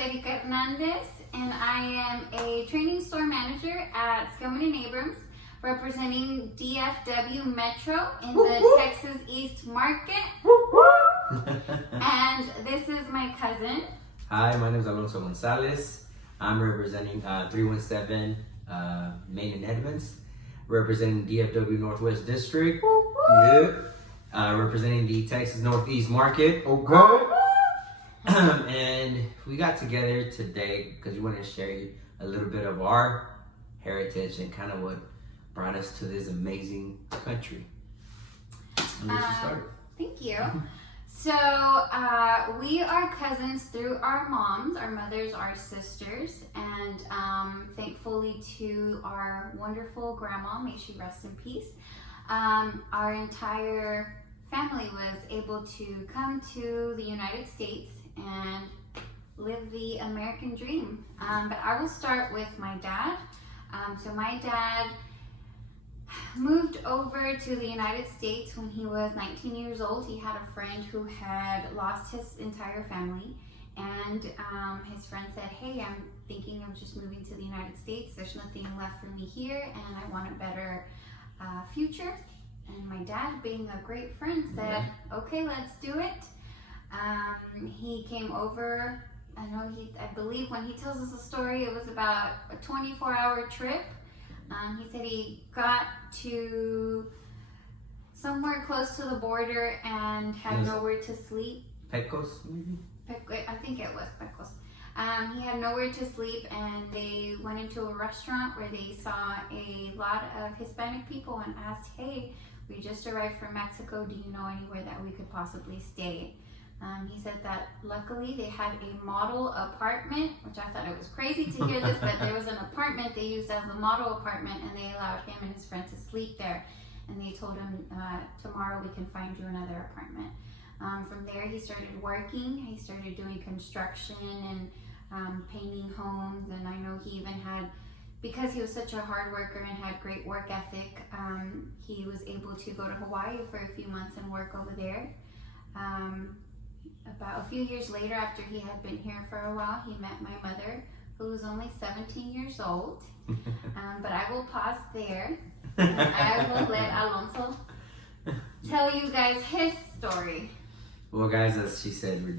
Erika Hernandez, and I am a training store manager at Skillman & Abrams, representing DFW Metro in the Texas East Market. And this is my cousin. Hi, my name is Alonso Gonzalez. I'm representing 317 Main and Edmonds, representing DFW Northwest District. Representing the Texas Northeast Market. Okay. And we got together today because we wanted to share you a little bit of our heritage and kind of what brought us to this amazing country. Thank you. So we are cousins through our moms. Our mothers are sisters, and thankfully to our wonderful grandma, may she rest in peace, our entire family was able to come to the United States and live the American dream. But I will start with my dad. So my dad moved over to the United States when he was 19 years old. He had a friend who had lost his entire family, and his friend said, "Hey, I'm thinking of just moving to the United States. There's nothing left for me here, and I want a better future." And my dad, being a great friend, said, "Okay, let's do it." He came over. I believe when he tells us the story, it was about a 24-hour trip. He said he got to somewhere close to the border and had nowhere to sleep. Pecos, maybe? I think it was Pecos. He had nowhere to sleep, and they went into a restaurant where they saw a lot of Hispanic people and asked, "Hey, we just arrived from Mexico. Do you know anywhere that we could possibly stay?" He said that luckily they had a model apartment, which I thought it was crazy to hear this, but there was an apartment they used as the model apartment, and they allowed him and his friend to sleep there. And they told him, "Tomorrow we can find you another apartment." From there he started working. He started doing construction and painting homes, and I know he even had, because he was such a hard worker and had great work ethic, he was able to go to Hawaii for a few months and work over there. About a few years later, after he had been here for a while, he met my mother, who was only 17 years old. But I will pause there, and I will let Alonso tell you guys his story. Well, guys, as she said, we're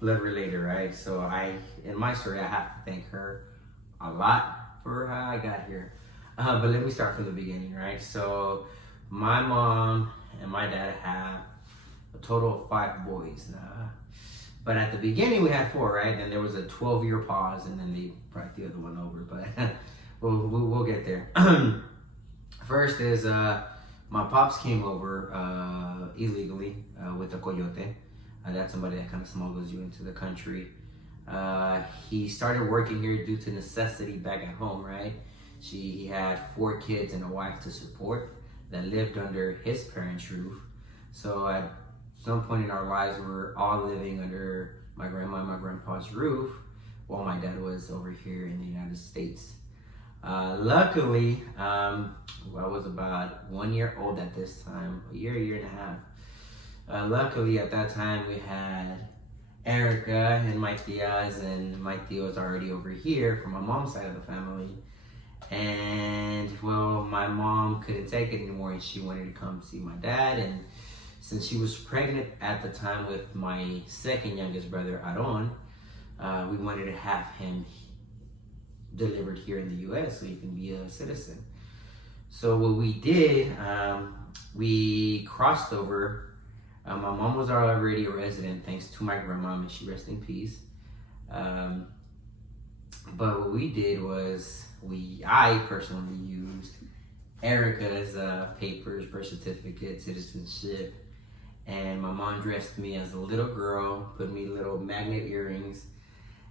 blood related, right? So in my story, I have to thank her a lot for how I got here. But let me start from the beginning, right? So my mom and my dad have a total of 5 boys now. But at the beginning we had 4, right? Then there was a 12-year pause, and then they brought the other one over. But we'll get there. First is my pops came over illegally with a coyote. That's somebody that kind of smuggles you into the country. He started working here due to necessity back at home, right? He had 4 kids and a wife to support that lived under his parents' roof. So at some point in our lives, we were all living under my grandma and my grandpa's roof while my dad was over here in the United States. Luckily, I was about 1 year old at this time, a year and a half. Luckily, at that time, we had Erica and my tias, and my tio was already over here from my mom's side of the family. And well, my mom couldn't take it anymore, and she wanted to come see my dad. And since she was pregnant at the time with my second youngest brother, Aaron, we wanted to have him delivered here in the U.S. so he can be a citizen. So what we did, we crossed over. My mom was already a resident, thanks to my grandma, and she rest in peace. But what we did was, I personally used Erica's papers, birth certificate, citizenship, and my mom dressed me as a little girl, put me little magnet earrings.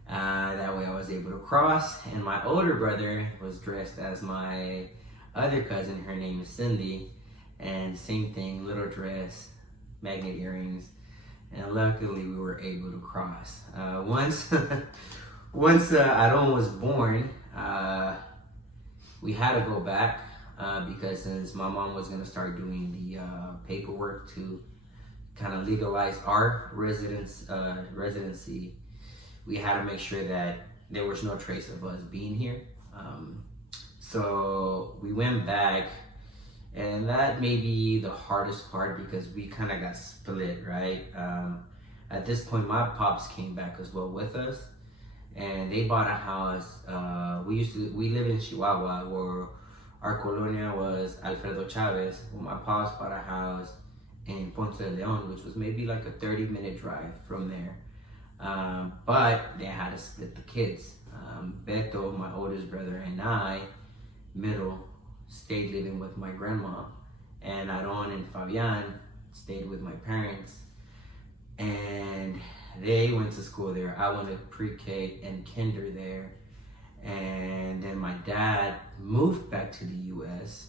That way I was able to cross. And my older brother was dressed as my other cousin. Her name is Cindy, and same thing, little dress, magnet earrings, and luckily we were able to cross. Once Aaron was born, we had to go back because since my mom was going to start doing the paperwork to kind of legalize our residency, we had to make sure that there was no trace of us being here. So we went back, and that may be the hardest part because we kind of got split, right? At this point, my pops came back as well with us, and they bought a house. We live in Chihuahua, where our colonia was Alfredo Chavez. Well, my pops bought a house in Ponce de Leon, which was maybe like a 30-minute drive from there. But they had to split the kids. Beto, my oldest brother, and I, middle, stayed living with my grandma. And Aron and Fabian stayed with my parents. And they went to school there. I went to pre-K and kinder there. And then my dad moved back to the U.S.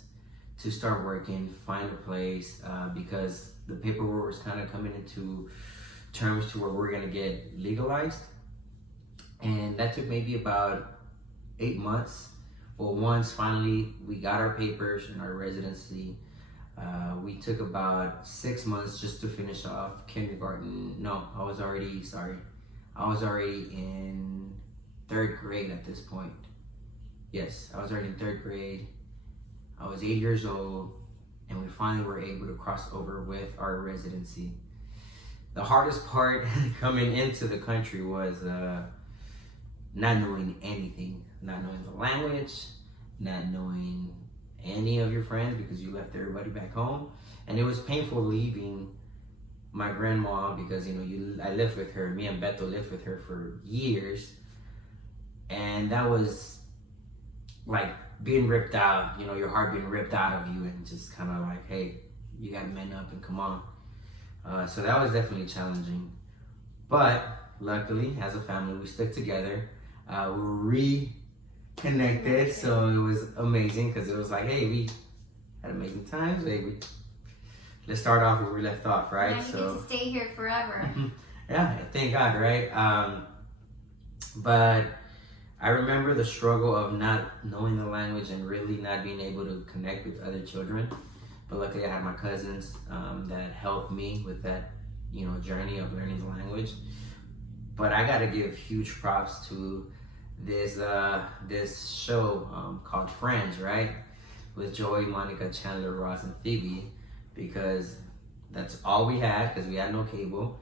to start working, find a place, because the paperwork was kind of coming into terms to where we're gonna get legalized. And that took maybe about 8 months. But once finally we got our papers and our residency, we took about 6 months just to finish off kindergarten. No, I was already in 3rd grade at this point. Yes, I was already in 3rd grade. I was 8 years old, and we finally were able to cross over with our residency. The hardest part coming into the country was not knowing anything, not knowing the language, not knowing any of your friends because you left everybody back home. And it was painful leaving my grandma because, I lived with her. Me and Beto lived with her for years. And that was like being ripped out, your heart being ripped out of you, and just kind of like, hey, you gotta man up and come on. So that was definitely challenging. But luckily, as a family, we stuck together. We reconnected, so it was amazing because it was like, hey, we had amazing times, baby. Let's start off where we left off, right? Now you get to stay here forever. Yeah, thank God, right? But I remember the struggle of not knowing the language and really not being able to connect with other children. But luckily I had my cousins that helped me with that, journey of learning the language. But I gotta give huge props to this show called Friends, right? With Joey, Monica, Chandler, Ross, and Phoebe, because that's all we had because we had no cable.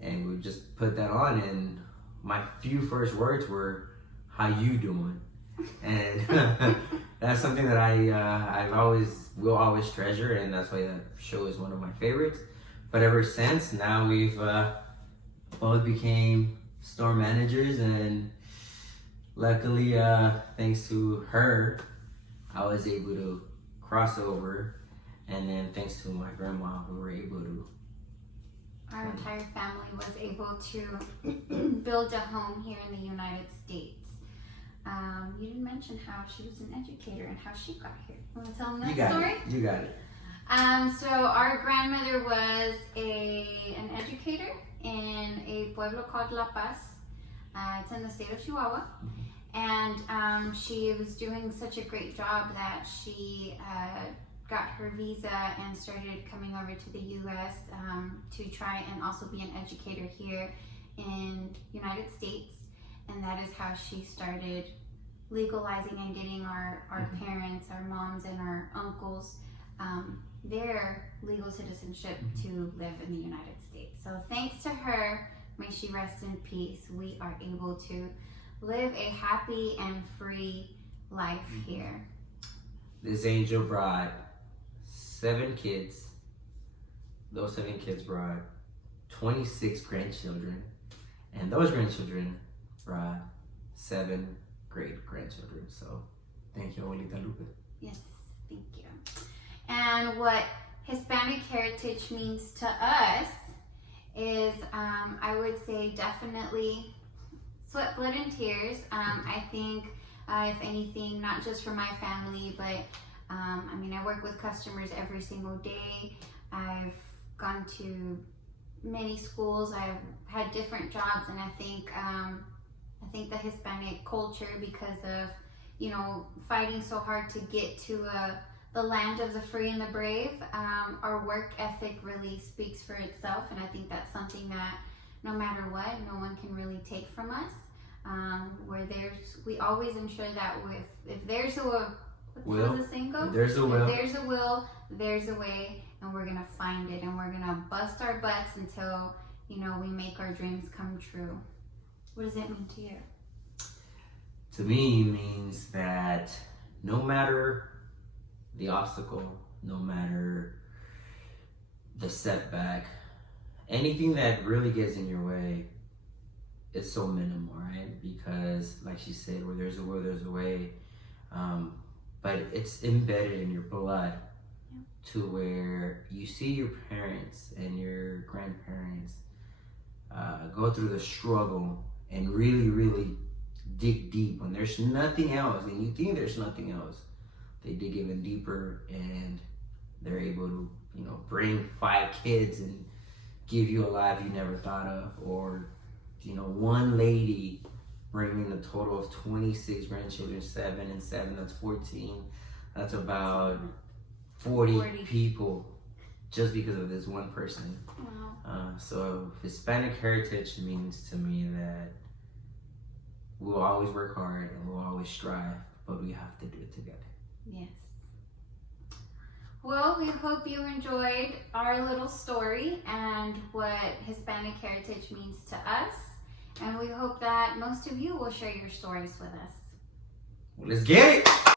And we just put that on, and my few first words were, "How you doing?" And that's something that I will always treasure, and that's why that show is one of my favorites. But ever since, now we've both became store managers, and luckily, thanks to her, I was able to cross over, and then thanks to my grandma, we were able to. Our entire family was able to build a home here in the United States. You didn't mention how she was an educator and how she got here. You want to tell them that story? You got it. So our grandmother was an educator in a pueblo called La Paz. It's in the state of Chihuahua. And she was doing such a great job that she got her visa and started coming over to the U.S. To try and also be an educator here in United States. And that is how she started legalizing and getting our parents, our moms, and our uncles their legal citizenship to live in the United States. So thanks to her, may she rest in peace, we are able to live a happy and free life here. This angel brought 7 kids. Those 7 kids brought 26 grandchildren. And those grandchildren brought 7 great grandchildren. So thank you, Abuelita Lupe. Yes, thank you. And what Hispanic heritage means to us is, I would say, definitely sweat, blood, and tears. I think, if anything, not just for my family, but I work with customers every single day. I've gone to many schools. I've had different jobs, and I think the Hispanic culture, because of fighting so hard to get to the land of the free and the brave, our work ethic really speaks for itself, and I think that's something that no matter what, no one can really take from us. We always ensure that if there's a will, what does the saying go? There's a will. If there's a will, there's a way, and we're gonna find it, and we're gonna bust our butts until we make our dreams come true. What does it mean to you? To me, it means that no matter the obstacle, no matter the setback, anything that really gets in your way, it's so minimal, right? Because, like she said, where there's a will, there's a way. But it's embedded in your blood, to where you see your parents and your grandparents go through the struggle and really, really dig deep when there's nothing else, and you think there's nothing else. They dig even deeper, and they're able to, bring 5 kids and give you a life you never thought of, or, one lady bringing a total of 26 grandchildren, 7 and 7, that's 14. That's about 40 people just because of this one person. Wow. So Hispanic heritage means to me that we'll always work hard and we'll always strive, but we have to do it together. Yes. Well, we hope you enjoyed our little story and what Hispanic heritage means to us. And we hope that most of you will share your stories with us. Well, let's get it!